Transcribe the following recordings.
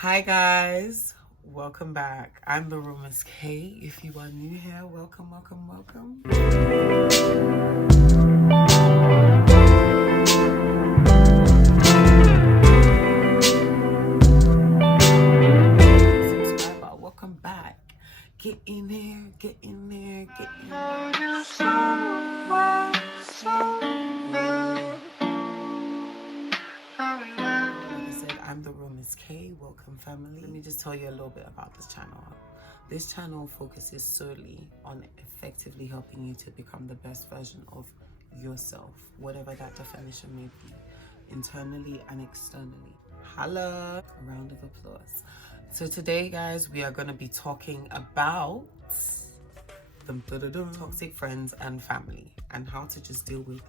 Hi guys, welcome back. I'm the RealMissKae. If you are new here, welcome. Subscriber, welcome back. Get in there. I'm the RealMissKae. Welcome, family. Let me just tell you a little bit about this channel. This channel focuses solely on effectively helping you to become the best version of yourself, whatever that definition may be, internally and externally. Holla! A round of applause. So today, guys, we are going to be talking about toxic friends and family and how to just deal with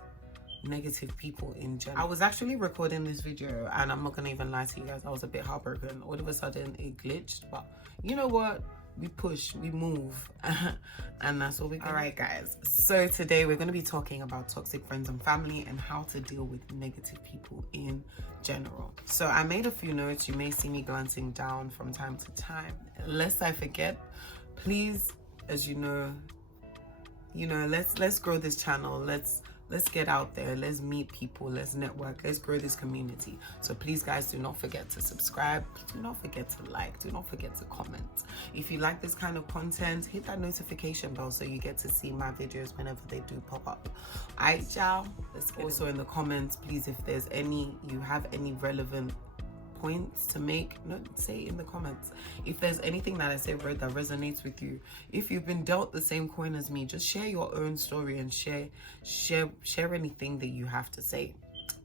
negative people in general. I was actually recording this video and I'm not gonna even lie to you guys, I was a bit heartbroken. All of a sudden it glitched, but you know what, we push, we move, and that's what we all right, guys, so today we're going to be talking about toxic friends and family and how to deal with negative people in general. So I made a few notes. You may see me glancing down from time to time. Lest I forget, please, as you know, let's grow this channel. Let's get out there, let's meet people, let's network, let's grow this community. So please, guys, do not forget to subscribe, do not forget to like, do not forget to comment. If you like this kind of content, hit that notification bell so you get to see my videos whenever they do pop up. Alright, y'all, let's get also in the comments, please, if there's you have any relevant points to make, say in the comments. If there's anything that I say that resonates with you, if you've been dealt the same coin as me, just share your own story and share anything that you have to say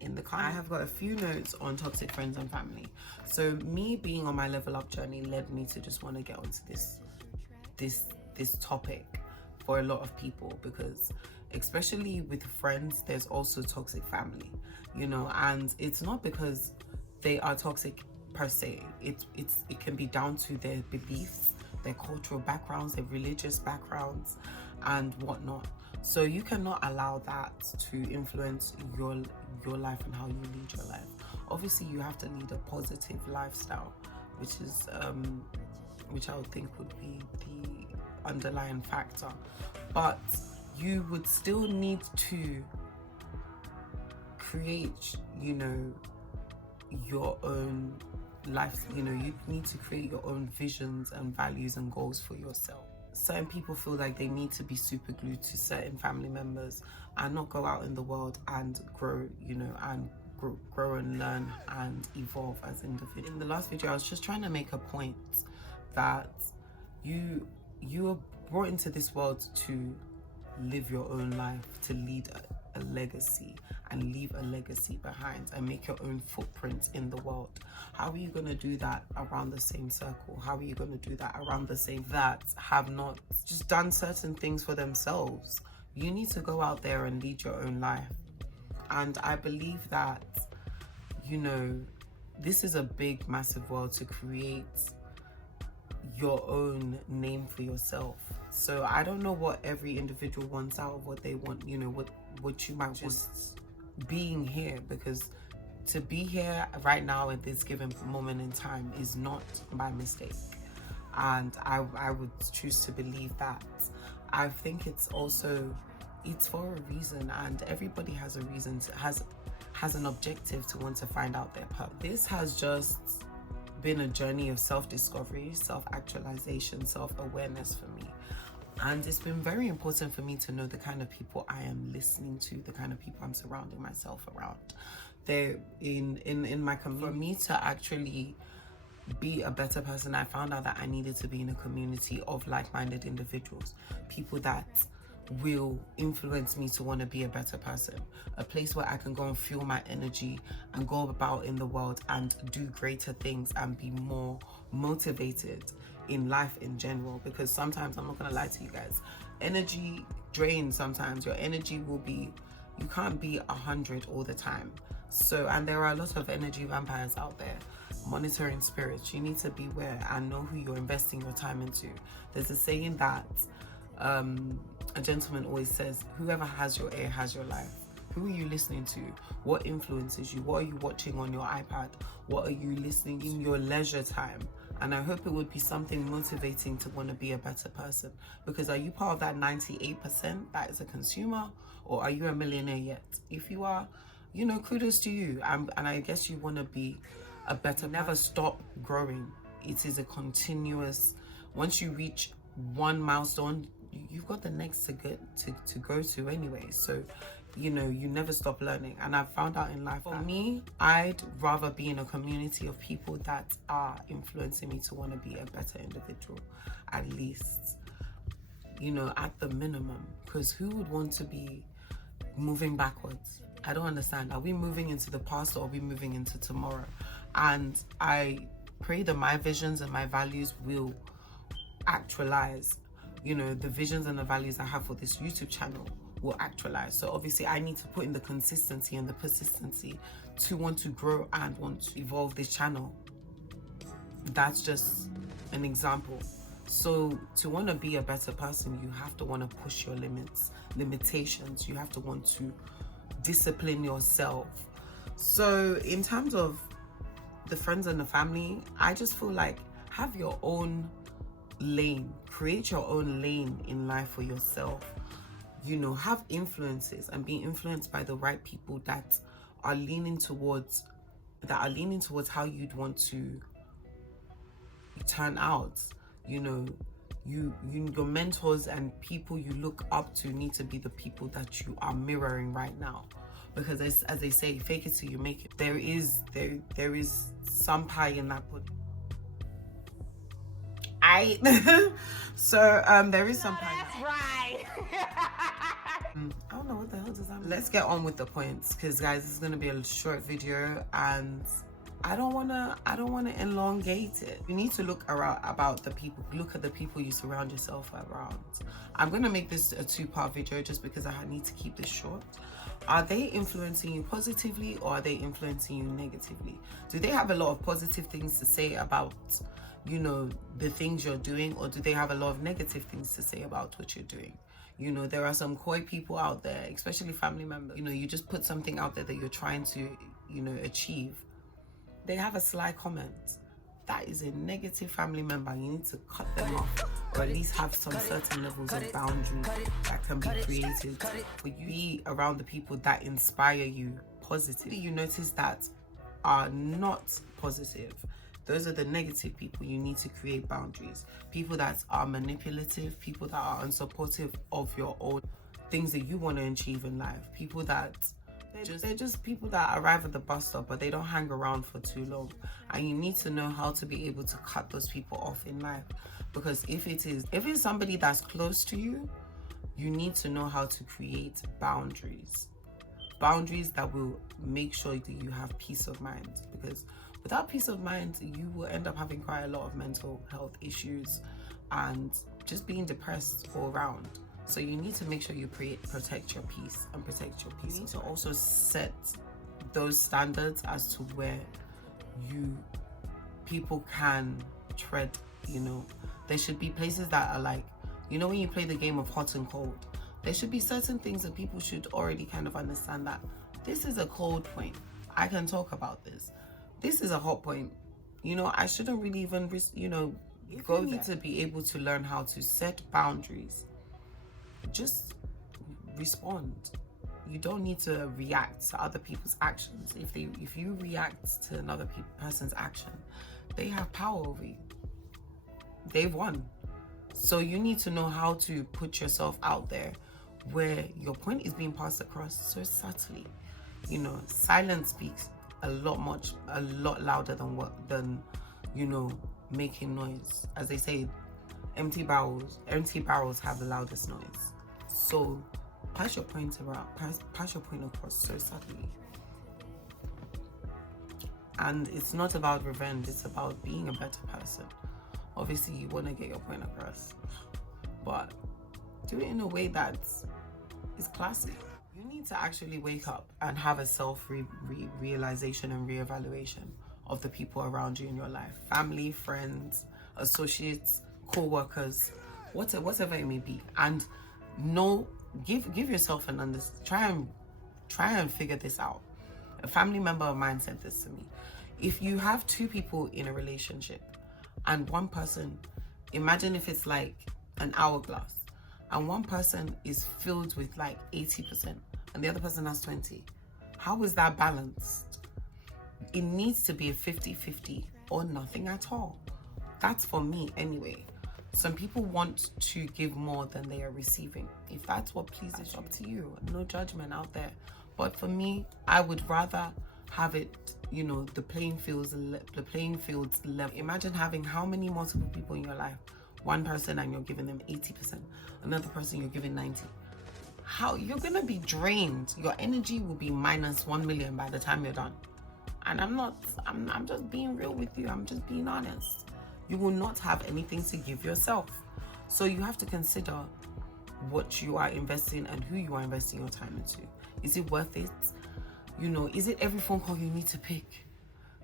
in the comments. I have got a few notes on toxic friends and family. So me being on my level up journey led me to just want to get onto this topic for a lot of people, because especially with friends there's also toxic family, and it's not because they are toxic per se. It can be down to their beliefs, their cultural backgrounds, their religious backgrounds, and whatnot. So you cannot allow that to influence your life and how you lead your life. Obviously, you have to lead a positive lifestyle, which is which I would think would be the underlying factor. But you would still need to create, your own life. You need to create your own visions and values and goals for yourself. Certain people feel like they need to be super glued to certain family members and not go out in the world and grow, and grow and learn and evolve as individuals. In the last video, I was just trying to make a point that you are brought into this world to live your own life, to lead a legacy and leave a legacy behind and make your own footprint in the world. How are you going to do that around the same circle? How are you going to do that around the same that have not just done certain things for themselves? You need to go out there and lead your own life. And I believe that, this is a big, massive world to create your own name for yourself. So I don't know what every individual wants out of what they want, what you might just being here, because to be here right now at this given moment in time is not by mistake. And I would choose to believe that. I think it's for a reason, and everybody has a reason has an objective to want to find out their purpose. This has just been a journey of self-discovery, self-actualization, self-awareness for me. And it's been very important for me to know the kind of people I am listening to, the kind of people I'm surrounding myself around. They're in my community. For me to actually be a better person, I found out that I needed to be in a community of like-minded individuals, people that will influence me to want to be a better person, a place where I can go and fuel my energy and go about in the world and do greater things and be more motivated in life in general. Because sometimes, I'm not gonna lie to you guys, energy drains. Sometimes your energy you can't be 100 all the time. So, and there are a lot of energy vampires out there, monitoring spirits. You need to beware and know who you're investing your time into. There's a saying that a gentleman always says, whoever has your ear has your life. Who are you listening to? What influences you? What are you watching on your iPad? What are you listening in your leisure time? And I hope it would be something motivating to want to be a better person. Because are you part of that 98% that is a consumer, or are you a millionaire yet? If you are, you know, kudos to you. And I guess you want to be a better, never stop growing. It is a continuous, once you reach one milestone, you've got the next to go to anyway. So, you know, you never stop learning. And I've found out in life, for me, I'd rather be in a community of people that are influencing me to want to be a better individual, at least, you know, at the minimum. Because who would want to be moving backwards? I don't understand. Are we moving into the past, or are we moving into tomorrow? And I pray that my visions and my values will actualize. You know, the visions and the values I have for this YouTube channel will actualize. So obviously I need to put in the consistency and the persistency to want to grow and want to evolve this channel. That's just an example. So to want to be a better person, you have to want to push your limitations. You have to want to discipline yourself. So in terms of the friends and the family, I just feel like have your own lane, create your own lane in life for yourself. You know, have influences and be influenced by the right people that are leaning towards how you'd want to turn out. You know, your mentors and people you look up to need to be the people that you are mirroring right now. Because as they say, fake it till you make it. There is some pie in that pudding. There is some pie. That's right. I don't know what the hell does that mean. Let's get on with the points, because guys, this is gonna be a short video and I don't wanna elongate it. You need to look at the people you surround yourself around. I'm gonna make this a 2-part video just because I need to keep this short. Are they influencing you positively, or are they influencing you negatively? Do they have a lot of positive things to say about, you know, the things you're doing, or do they have a lot of negative things to say about what you're doing? You know, there are some coy people out there, especially family members. You know, you just put something out there that you're trying to, you know, achieve. They have a sly comment. That is a negative family member. You need to cut them off, or at least have some certain levels of boundary that can be created. But you be around the people that inspire you positively. You notice that are not positive. Those are the negative people. You need to create boundaries. People that are manipulative, people that are unsupportive of your own things that you want to achieve in life. People that they're just people that arrive at the bus stop, but they don't hang around for too long. And you need to know how to be able to cut those people off in life. Because if it's somebody that's close to you, you need to know how to create boundaries. Boundaries that will make sure that you have peace of mind. Because without peace of mind, you will end up having quite a lot of mental health issues and just being depressed all around. So you need to make sure you protect your peace and protect your peace. You need to also set those standards as to where people can tread. You know, there should be places that are like, you know, when you play the game of hot and cold, there should be certain things that people should already kind of understand that this is a cold point. I can talk about this. This is a hot point. You know, I shouldn't really even, you know, go there. You need to be able to learn how to set boundaries. Just respond. You don't need to react to other people's actions. If you react to another person's action, they have power over you. They've won. So you need to know how to put yourself out there where your point is being passed across so subtly. You know, silence speaks a lot louder than you know, making noise. As they say, empty barrels have the loudest noise. So pass your point across so subtly. And it's not about revenge, it's about being a better person. Obviously you want to get your point across, but do it in a way that is classy. You need to actually wake up and have a self-realization and reevaluation of the people around you in your life. Family, friends, associates, co-workers, whatever it may be. And give yourself an understanding. Try and figure this out. A family member of mine said this to me. If you have two people in a relationship and one person, imagine if it's like an hourglass and one person is filled with like 80% and the other person has 20. How is that balanced? It needs to be a 50-50 or nothing at all. That's for me anyway. Some people want to give more than they are receiving. If that's what pleases you, up to you. No judgment out there. But for me, I would rather have it, you know, the playing field's level. Imagine having how many multiple people in your life? One person and you're giving them 80%. Another person you're giving 90. How you're gonna be drained. Your energy will be minus 1 million by the time you're done. And I'm just being real with you. I'm just being honest. You will not have anything to give yourself. So you have to consider what you are investing and who you are investing your time into. Is it worth it? You know, is it every phone call you need to pick?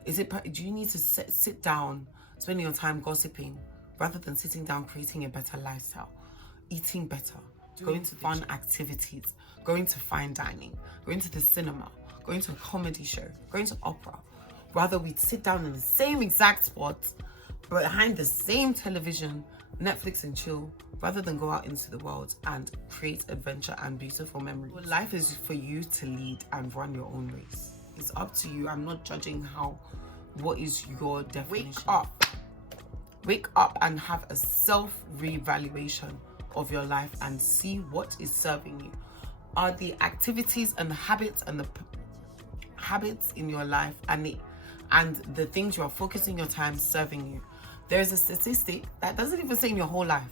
Do you need to sit down, spending your time gossiping rather than sitting down, creating a better lifestyle, eating better, going to fun activities, going to fine dining, going to the cinema, going to a comedy show, going to opera? Rather, we sit down in the same exact spot, behind the same television, Netflix and chill, rather than go out into the world and create adventure and beautiful memories. Well, life is for you to lead and run your own race. It's up to you. I'm not judging what is your definition. Wake up and have a self-reevaluation of your life and see what is serving you. Are the activities and the habits and the habits in your life and the things you are focusing your time serving you? There's a statistic that doesn't even say in your whole life.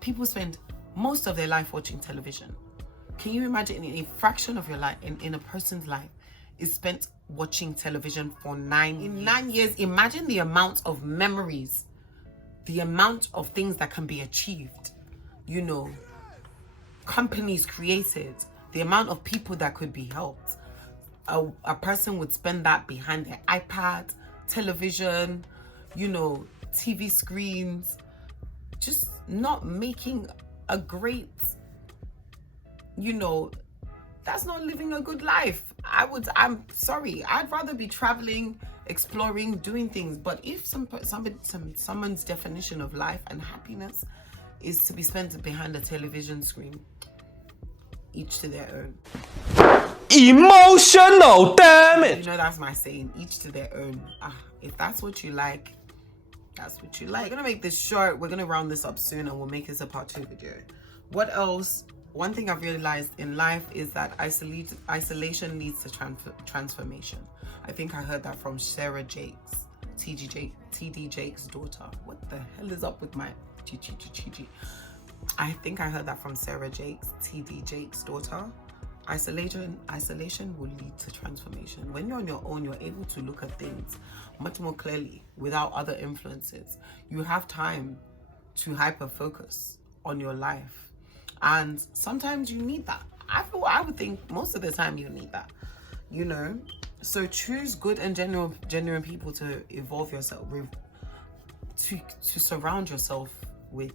People spend most of their life watching television. Can you imagine a fraction of your life in a person's life is spent watching television for 9 years? In 9 years, imagine the amount of memories, the amount of things that can be achieved, you know, companies created, the amount of people that could be helped. A person would spend that behind their iPad, television, you know, TV screens, just not making a great, you know, that's not living a good life. I'm sorry, I'd rather be traveling, exploring, doing things. But if someone's definition of life and happiness is to be spent behind a television screen, each to their own. Emotional, damn it! You know, that's my saying, each to their own. If that's what you like, that's what you like. We're gonna make this short. We're gonna round this up soon and we'll make this a part 2 video. What else? One thing I've realized in life is that isolation leads to transformation. I think I heard that from Sarah Jakes, TD Jakes' daughter. What the hell is up with my Chi? I think I heard that from Sarah Jakes, TD Jakes' daughter. Isolation will lead to transformation. When you're on your own, you're able to look at things much more clearly without other influences. You have time to hyper focus on your life, and sometimes you need that. I would think most of the time you need that, you know. So choose good and genuine people to evolve yourself with, to surround yourself with.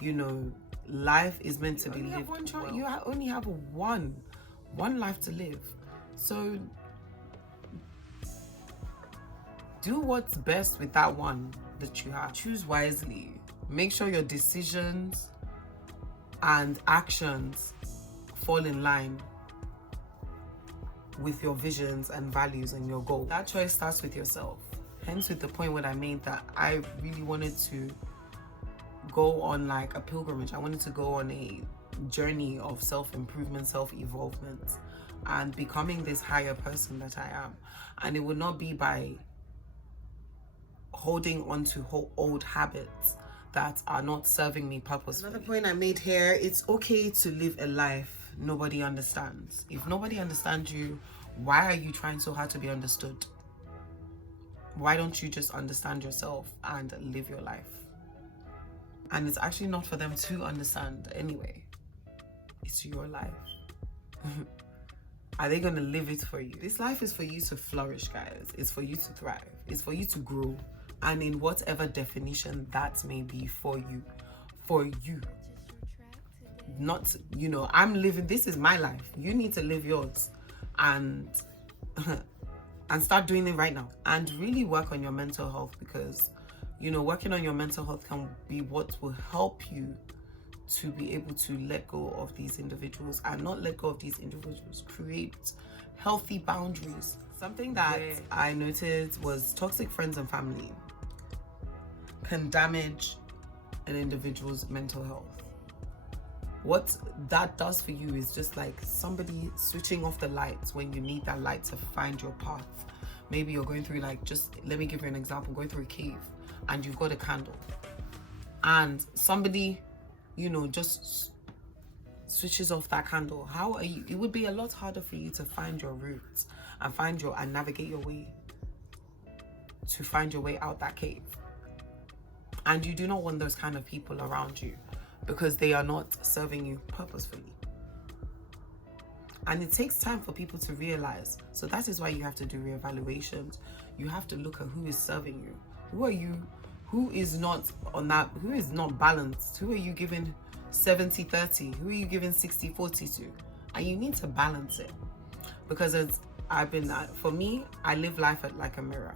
You know, life is meant to be lived well. You only have one life to live. So do what's best with that one that you have. Choose wisely. Make sure your decisions and actions fall in line with your visions and values and your goals. That choice starts with yourself. Hence with the point when I made that I really wanted to go on like a pilgrimage. I wanted to go on a journey of self-improvement, self-evolvement, and becoming this higher person that I am. And it would not be by holding on to old habits that are not serving me purposefully. Another point I made here, it's okay to live a life nobody understands. If nobody understands you, why are you trying so hard to be understood? Why don't you just understand yourself and live your life? And it's actually not for them to understand anyway. It's your life. Are they going to live it for you? This life is for you to flourish, guys. It's for you to thrive. It's for you to grow. And in whatever definition that may be for you. For you. Not, you know, I'm living, this is my life. You need to live yours. and and start doing it right now, and really work on your mental health, because you know, working on your mental health can be what will help you to be able to let go of these individuals, and not let go of these individuals, create healthy boundaries. Something that I noticed was toxic friends and family can damage an individual's mental health. What that does for you is just like somebody switching off the lights when you need that light to find your path. Maybe you're going through, like, just let me give you an example, going through a cave and you've got a candle, and somebody, you know, just switches off that candle. How are you? It would be a lot harder for you to find your roots and navigate your way to find your way out that cave. And you do not want those kind of people around you, because they are not serving you purposefully. And it takes time for people to realize. So that is why you have to do reevaluations. You have to look at who is serving you. Who are you? Who is not on that? Who is not balanced? Who are you giving 70-30? Who are you giving 60-40 to? And you need to balance it. Because for me, I live life like a mirror.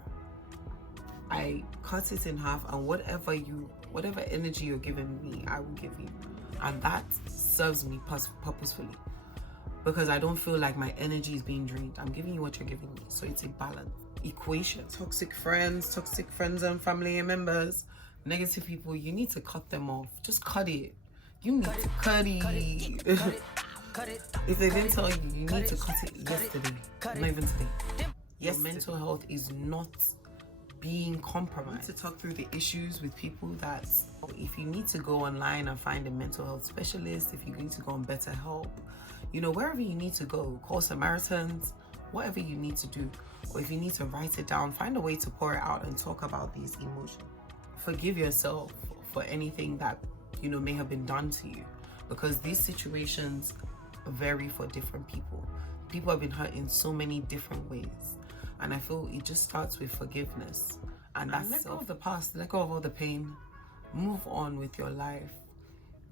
I cut it in half, and whatever energy you're giving me, I will give you. And that serves me purposefully, because I don't feel like my energy is being drained. I'm giving you what you're giving me. So it's a balance equation. Toxic friends and family members, negative people, you need to cut them off. Just cut it. You need to cut it. If they didn't tell you, you need to cut it yesterday, not even today. Your mental health is not being compromised. To talk through the issues with people. That if you need to go online and find a mental health specialist, if you need to go on Better Help, you know, wherever you need to go, call Samaritans, whatever you need to do, or if you need to write it down, find a way to pour it out and talk about these emotions. Forgive yourself for anything that, you know, may have been done to you, because these situations vary for different people. People have been hurt in so many different ways. And I feel it just starts with forgiveness. And that's let go of the past, let go of all the pain, move on with your life.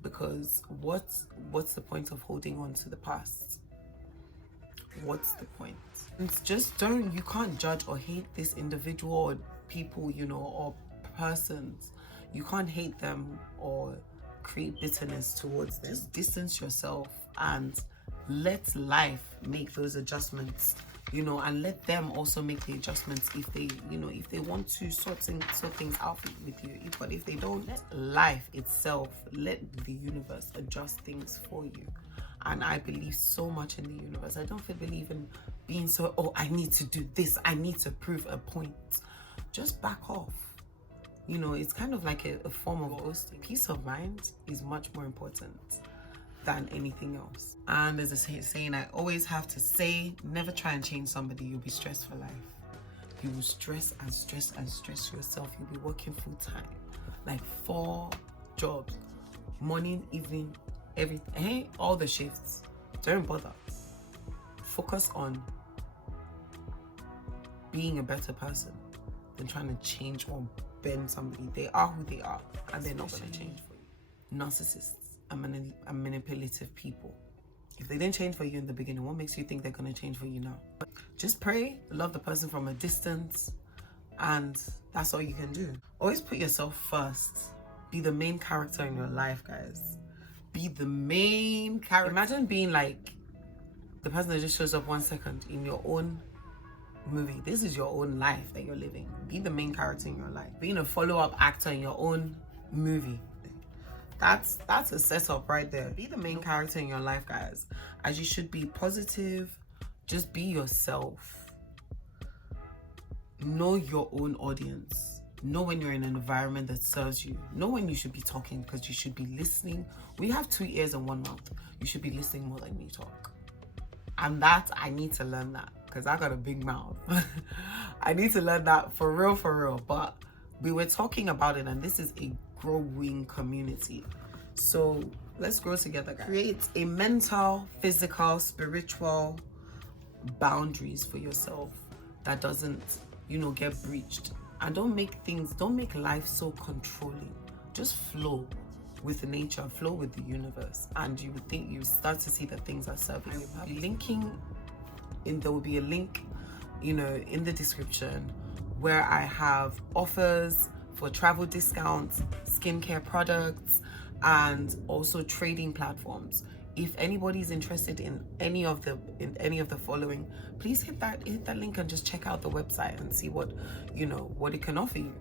Because what's the point of holding on to the past? What's the point? It's just you can't judge or hate this individual or people, you know, or persons. You can't hate them or create bitterness towards them. Just distance yourself and let life make those adjustments, you know, and let them also make the adjustments if they, you know, if they want to sort things out with you. But if they don't, let life itself, let the universe adjust things for you. And I believe so much in the universe. I don't believe in being so, oh, I need to do this, I need to prove a point. Just back off. You know, it's kind of like a form of ghosting. Peace of mind is much more important than anything else. And there's a saying I always have to say, never try and change somebody. You'll be stressed for life. You will stress and stress and stress yourself. You'll be working full time, like 4 jobs, morning, evening, everything, all the shifts. Don't bother. Focus on being a better person than trying to change or bend somebody. They are who they are, and they're not going to change for you. Narcissists and manipulative people. If they didn't change for you in the beginning, what makes you think they're going to change for you now? Just pray, love the person from a distance, and that's all you can do. Always put yourself first. Be the main character in your life, guys. Be the main character. Imagine being like the person that just shows up 1 second in your own movie. This is your own life that you're living. Be the main character in your life. Being a follow-up actor in your own movie. That's a setup right there. Be the main character in your life, guys. As you should be. Positive. Just be yourself. Know your own audience. Know when you're in an environment that serves you. Know when you should be talking, because you should be listening. We have 2 ears and 1 mouth. You should be listening more than you talk. And that, I need to learn that, because I got a big mouth. I need to learn that for real. But we were talking about it, and this is a growing community. So let's grow together, guys. Create a mental, physical, spiritual boundaries for yourself that doesn't, you know, get breached. And don't make life so controlling. Just flow with nature, flow with the universe, and you start to see that things are serving you. Linking there will be a link, you know, in the description where I have offers for travel discounts, skincare products, and also trading platforms. If anybody's interested in any of the following, please hit that link and just check out the website and see what, you know, what it can offer you.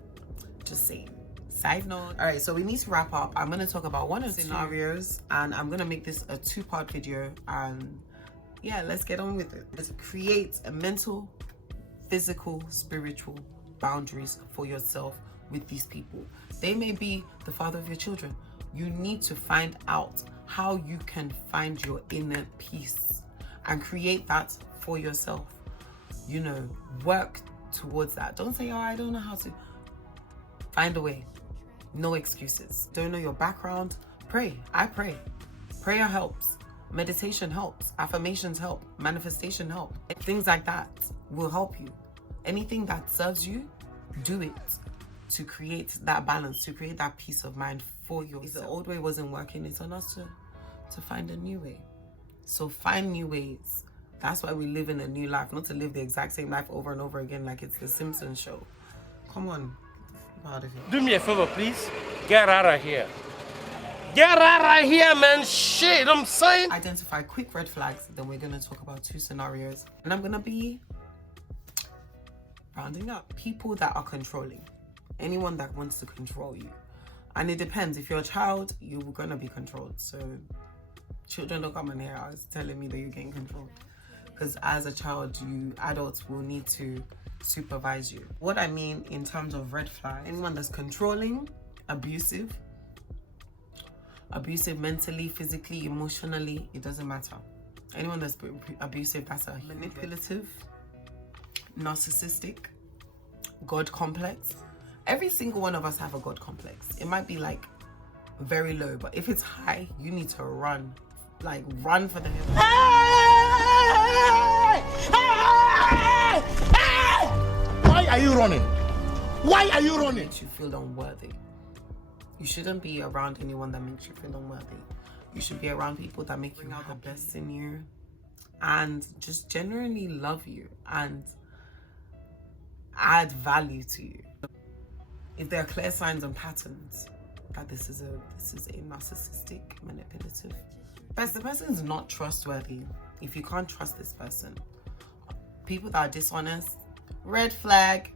Just saying. Side note. All right, so we need to wrap up. I'm going to talk about one of the scenarios, and I'm going to make this a 2-part video, and yeah, let's get on with it. Let's create a mental, physical, spiritual boundaries for yourself with these people. They may be the father of your children. You need to find out how you can find your inner peace and create that for yourself. You know, work towards that. Don't say, oh, I don't know how to. Find a way. No excuses. Don't know your background? Pray. I pray. Prayer helps. Meditation helps. Affirmations help. Manifestation help. Things like that will help you. Anything that serves you, do it to create that balance, to create that peace of mind for yourself. If the old way wasn't working, it's on us to find a new way. So find new ways. That's why we live in a new life, not to live the exact same life over and over again like it's the Simpsons show. Come on. Out of here. Do me a favor, please. Get out of here. Get out of here, man. Shit, I'm saying. Identify quick red flags. Then we're going to talk about 2 scenarios. And I'm going to be rounding up people that are controlling. Anyone that wants to control you. And it depends. If you're a child, you're going to be controlled. So children don't come in here telling me that you're getting controlled. Because as a child, adults will need to supervise you. What I mean in terms of red flag, anyone that's controlling, abusive mentally, physically, emotionally, it doesn't matter. Anyone that's abusive, that's a manipulative, narcissistic, God complex. Every single one of us have a God complex. It might be like very low, but if it's high, you need to run. Like run for the heaven. Why are you running? Why are you running? Makes you feel unworthy. You shouldn't be around anyone that makes you feel unworthy. You should be around people that make you out the best in you and just genuinely love you and add value to you. If there are clear signs and patterns that this is a narcissistic, manipulative, but the person is not trustworthy. If you can't trust this person, people that are dishonest, red flag.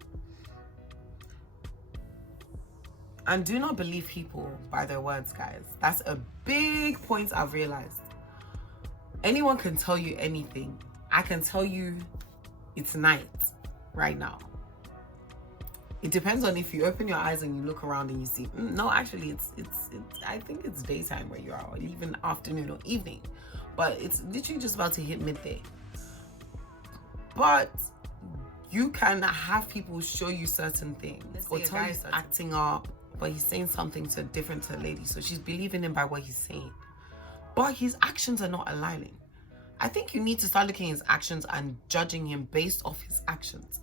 And do not believe people by their words, guys. That's a big point I've realized. Anyone can tell you anything. I can tell you it's night right now. It depends on if you open your eyes and you look around and you see, no, actually it's I think it's daytime where you are, or even afternoon or evening. But it's literally just about to hit midday. But you can have people show you certain things or tell you acting up, but he's saying something different to a lady. So she's believing him by what he's saying. But his actions are not aligning. I think you need to start looking at his actions and judging him based off his actions.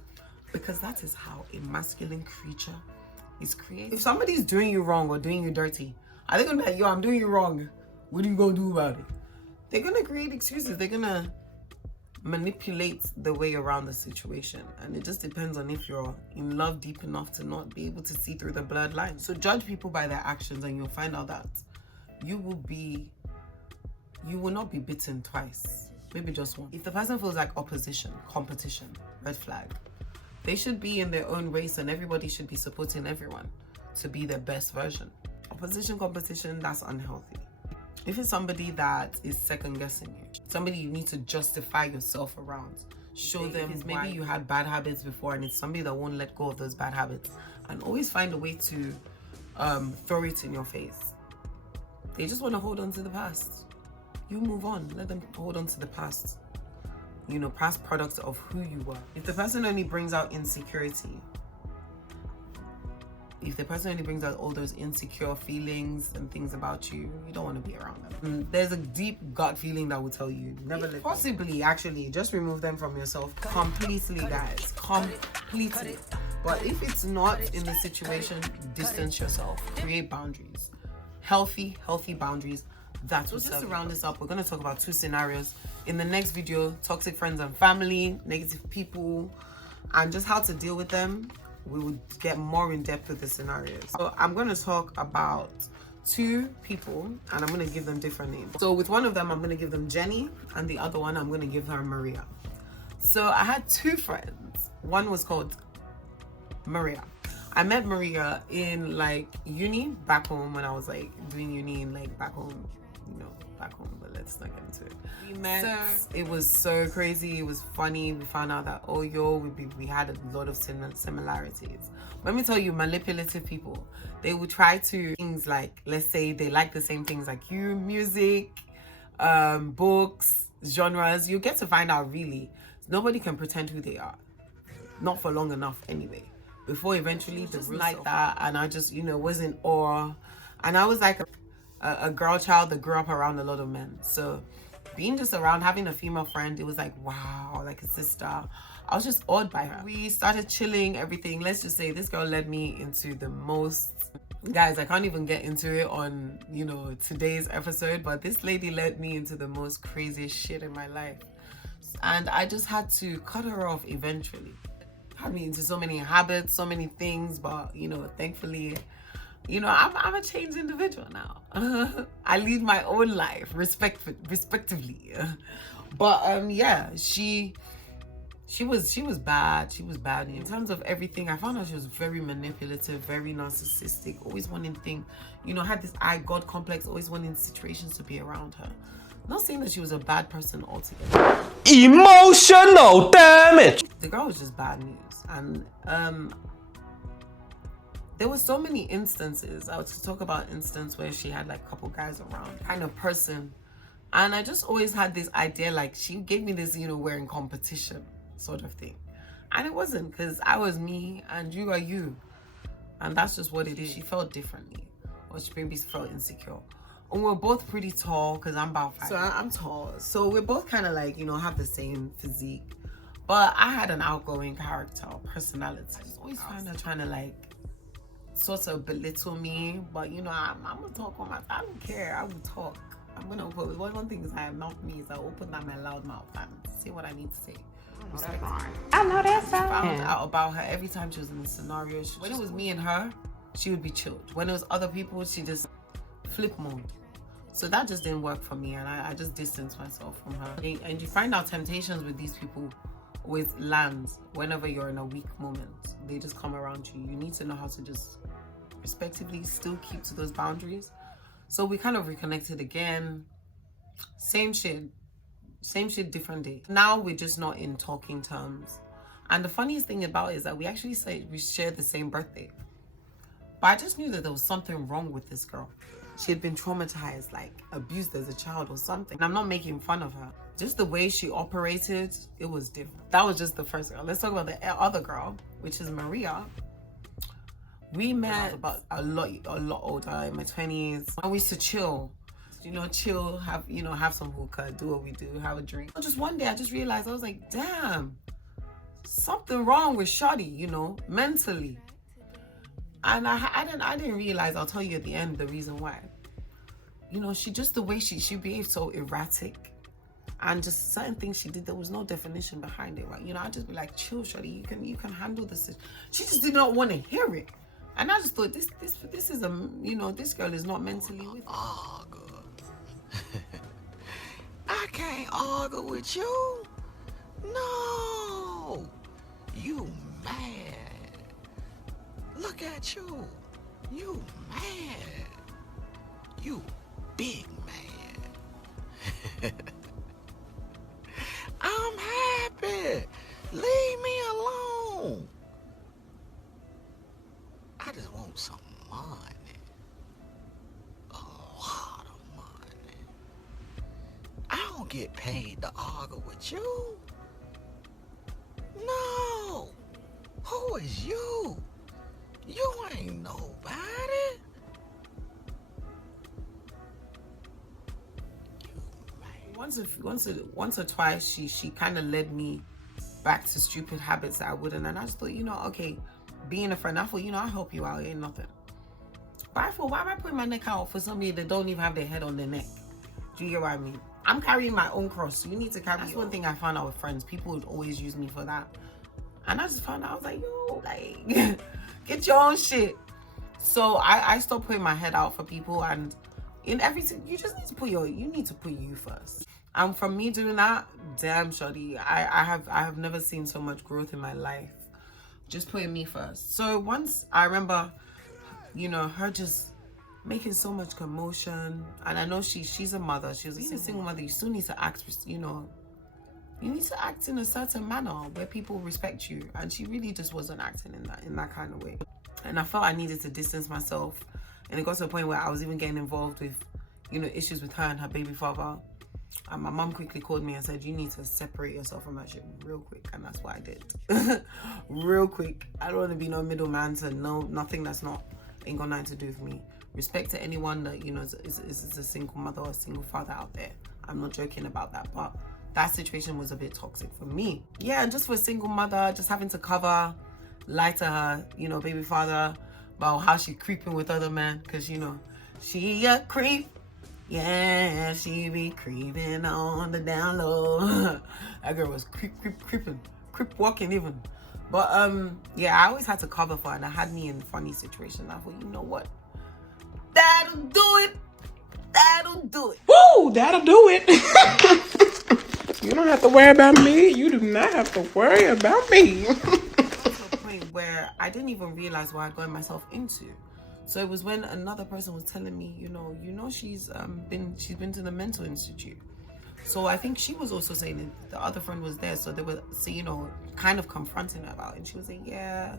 Because that is how a masculine creature is created. If somebody's doing you wrong or doing you dirty, are they going to be like, yo, I'm doing you wrong. What are you going to do about it? They're going to create excuses. They're going to manipulate the way around the situation. And it just depends on if you're in love deep enough to not be able to see through the blurred lines. So judge people by their actions and you'll find out that you will not be bitten twice. Maybe just once. If the person feels like opposition, competition, red flag, they should be in their own race and everybody should be supporting everyone to be their best version. Opposition, competition, that's unhealthy. If it's somebody that is second guessing you, somebody you need to justify yourself around, show them maybe you had bad habits before and it's somebody that won't let go of those bad habits, and always find a way to throw it in your face. They just want to hold on to the past. You move on, let them hold on to the past. You know, past products of who you were. If the person only brings out insecurity, if the person only brings out all those insecure feelings and things about you, you don't want to be around them. There's a deep gut feeling that will tell you, never let possibly, actually, just remove them from yourself completely, guys. Completely. But if it's not in the situation, distance yourself. Create boundaries. Healthy boundaries that will just to round this up, we're going to talk about 2 scenarios in the next video: toxic friends and family, negative people, and just how to deal with them. We will get more in depth with the scenarios. So I'm going to talk about 2 people, and I'm going to give them different names. So with one of them, I'm going to give them Jenny, and the other one, I'm going to give her Maria. So I had 2 friends. One was called Maria. I met Maria in like uni back home when I was like doing uni in like back home, but let's not get into it. We met, it was so crazy, it was funny. We found out that, oh yo, we had a lot of similarities. Let me tell you, manipulative people, they would try to things like, let's say they like the same things like you, music, books, genres. You get to find out really, nobody can pretend who they are. Not for long enough anyway. Before eventually the real like that, and I just, was in awe. And I was like a girl child that grew up around a lot of men. So being just around, having a female friend, it was like, wow, like a sister. I was just awed by her. We started chilling, everything. Let's just say this girl led me into the most, guys, I can't even get into it on, today's episode, but this lady led me into the most craziest shit in my life. And I just had to cut her off eventually. Had me into so many habits, so many things, but thankfully, I'm a changed individual now. I lead my own life respectively. But yeah, she was bad. She was bad in terms of everything. I found out she was very manipulative, very narcissistic, always wanting things, had this God complex, always wanting situations to be around her. Not saying that she was a bad person altogether. Emotional damage. The girl was just bad news. And there were so many instances. I was to talk about instance where she had like a couple guys around, kind of person. And I just always had this idea, like she gave me this, we're in competition sort of thing. And it wasn't, because I was me and you are you. And that's just what it is. She felt differently, or she maybe felt insecure. And we're both pretty tall, because I'm about 5. So I'm tall. So we're both kind of like, have the same physique. But I had an outgoing character or personality. I just always find her trying to like sort of belittle me. But I'm gonna talk on my, I don't care. I will talk. I'm gonna open, one thing is I am not me, is I open up my loud mouth and say what I need to say. I know that's right. I found out about her every time she was in the scenario. When it was me and her, she would be chilled. When it was other people, she just flip mode. So that just didn't work for me, and I just distanced myself from her. And you find out temptations with these people always lands whenever you're in a weak moment. They just come around you. You need to know how to just respectively still keep to those boundaries. So we kind of reconnected again. Same shit, different day. Now we're just not in talking terms. And the funniest thing about it is that we actually say we shared the same birthday. But I just knew that there was something wrong with this girl. She had been traumatized, like abused as a child or something. And I'm not making fun of her. Just the way she operated, it was different. That was just the first girl. Let's talk about the other girl, which is Maria. We met about a lot older, in my 20s. And we used to chill. Chill, have some hookah, do what we do, have a drink. Just one day I just realized, I was like, damn, something wrong with shawty, mentally. And I didn't realize, I'll tell you at the end the reason why. She just, the way she behaved so erratic, and just certain things she did, there was no definition behind it, right? I'd just be like, chill, shawty, you can handle this. She just did not want to hear it. And I just thought, this is this girl is not mentally with me. I can't argue with you. No. You mad. Look at you. You mad. You big man. I'm happy. Leave me alone. I just want some money. A lot of money. I don't get paid to argue with you. No. Who is you? You ain't nobody. Once or twice, she kind of led me back to stupid habits that I wouldn't. And I just thought, okay, being a friend, I thought, I'll help you out, ain't nothing. But I thought, why am I putting my neck out for somebody that don't even have their head on their neck? Do you get what I mean? I'm carrying my own cross, so you need to carry. That's one thing I found out with friends. People would always use me for that, and I just found out, I was like, yo, like, get your own shit. So I stopped putting my head out for people, and in everything, you just need to put you first. And from me doing that, damn shoddy, I have never seen so much growth in my life. Just putting me first. So once I remember, you know, her just making so much commotion, and I know she's a mother. She was a single mother. You still need to act, you know, you need to act in a certain manner where people respect you, and she really just wasn't acting in that kind of way. And I felt I needed to distance myself, and it got to a point where I was even getting involved with, you know, issues with her and her baby father. And my mom quickly called me and said, you need to separate yourself from that shit real quick. And that's what I did. Real quick. I don't want to be no middleman to know nothing that's not, ain't got nothing to do with me. Respect to anyone that, you know, is a single mother or a single father out there. I'm not joking about that, but that situation was a bit toxic for me. Yeah, and just for a single mother, just having to cover, lie to her, you know, baby father about how she's creeping with other men, because, you know, she a creep. Yeah, she be creeping on the down low. That girl was creeping, creep walking even. But yeah, I always had to cover for her, and it had me in funny situations. I thought, you know what? That'll do it. That'll do it. Woo, that'll do it. You don't have to worry about me. You do not have to worry about me. To a point where I didn't even realize what I'd gotten myself into. So it was when another person was telling me, you know, she's been to the mental institute. So I think she was also saying that the other friend was there, so they were, you know, kind of confronting her about it. And she was saying, yeah,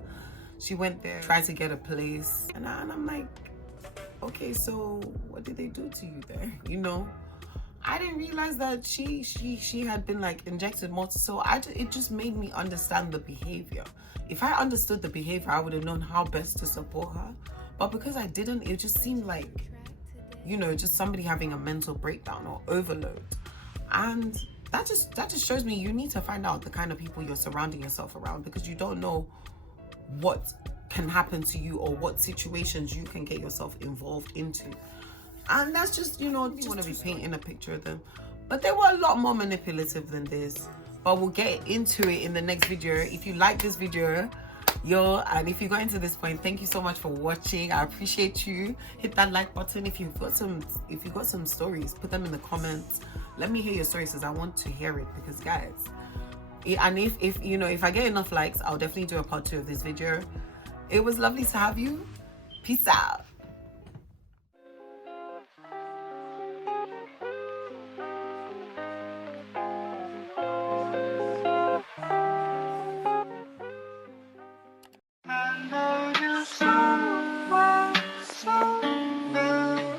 she went there, tried to get a place, and I'm like, okay, so what did they do to you there? You know, I didn't realize that she had been like injected more. So it just made me understand the behavior. If I understood the behavior, I would have known how best to support her. But because I didn't, it just seemed like, you know, just somebody having a mental breakdown or overload. And that just shows me you need to find out the kind of people you're surrounding yourself around, because you don't know what can happen to you or what situations you can get yourself involved into. And that's just, you know, you want to be painting a picture of them. But they were a lot more manipulative than this. But we'll get into it in the next video. If you like this video, and if you got into this point, thank you so much for watching. I appreciate you. Hit that like button. If you've got some stories, put them in the comments. Let me hear your stories, because I want to hear it. Because guys, and if you know, if I get enough likes, I'll definitely do a part 2 of this video. It was lovely to have you. Peace out. So well.